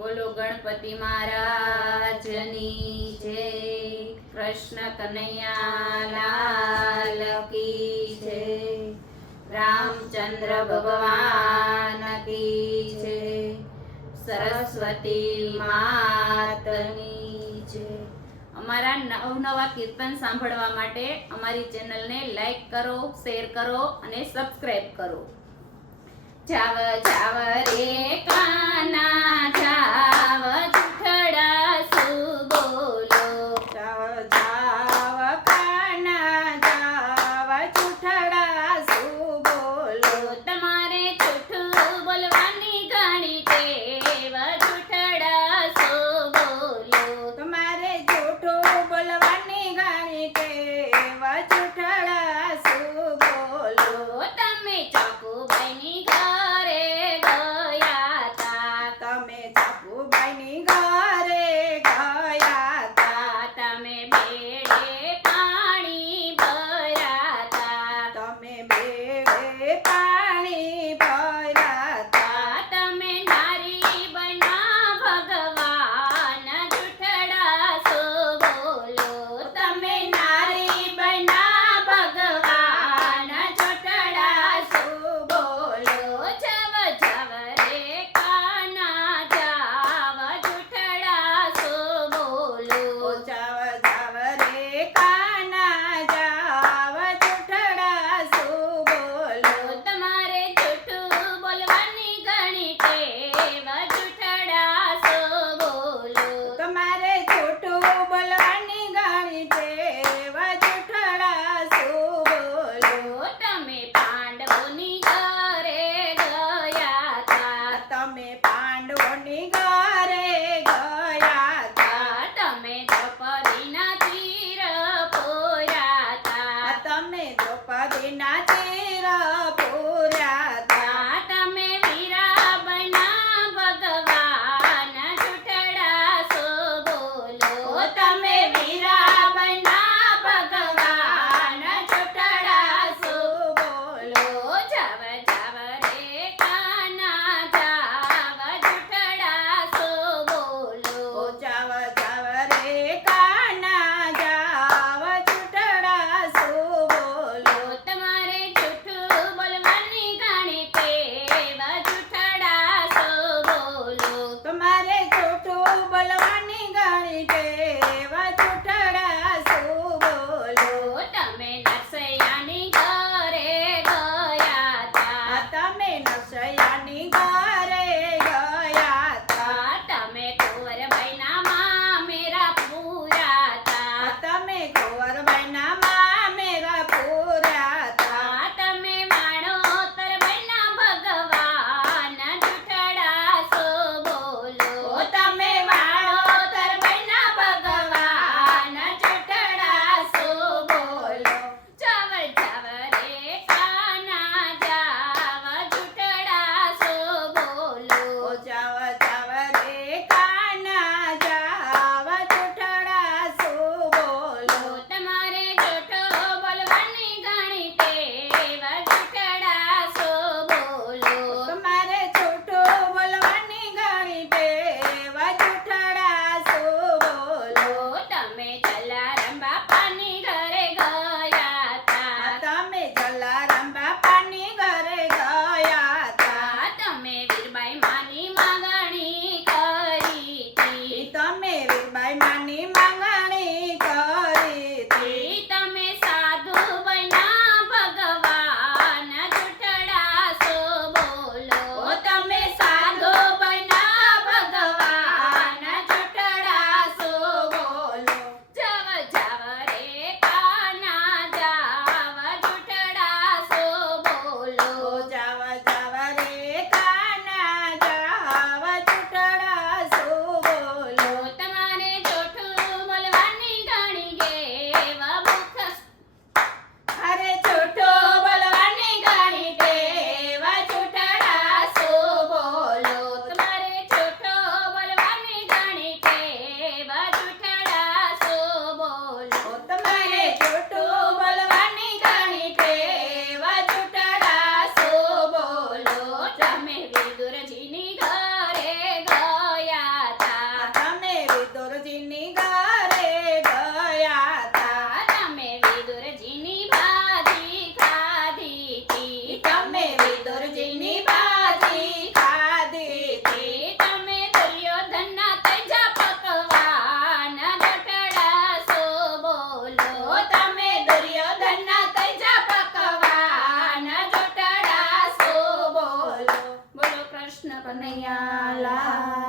બોલો ગણપતિ મહારાજની જય. કૃષ્ણ કનૈયા લાલ કી જય. રામચંદ્ર ભગવાન કી જય. સરસ્વતી માતની જય. અમારા નવા કીર્તન સાંભળવા માટે અમારી ચેનલને લાઈક કરો, શેર કરો અને સબસ્ક્રાઇબ કરો. જાવ જાવ રે કાના જાવ, જુઠડા શું બોલો. જાવ જાવ કાના જાવ, જુઠડા શું બોલો. તમારે જૂઠું બોલવાની ઘણી ટેવ, જુઠડા શું બોલો. તમારે જૂઠું બોલવાની ઘણી ટેવ, જુઠડા શું બોલો. તમે ચાકુબાઈની ઘરે ગયા તા, તમે ચાકુબાઈની ઘરે ગયા તા. તમે બેડે પાણી ભર્યા તા. તમે બેડે પાણી ભર્યા તા. તમે નારી બના ભગવાન, જુઠડા શું બોલો. તમે નારી બના ભગવાન, જુઠડા શું બોલો. જવ જવ રે કાના જાવ, જુઠડા કનૈયા લાલ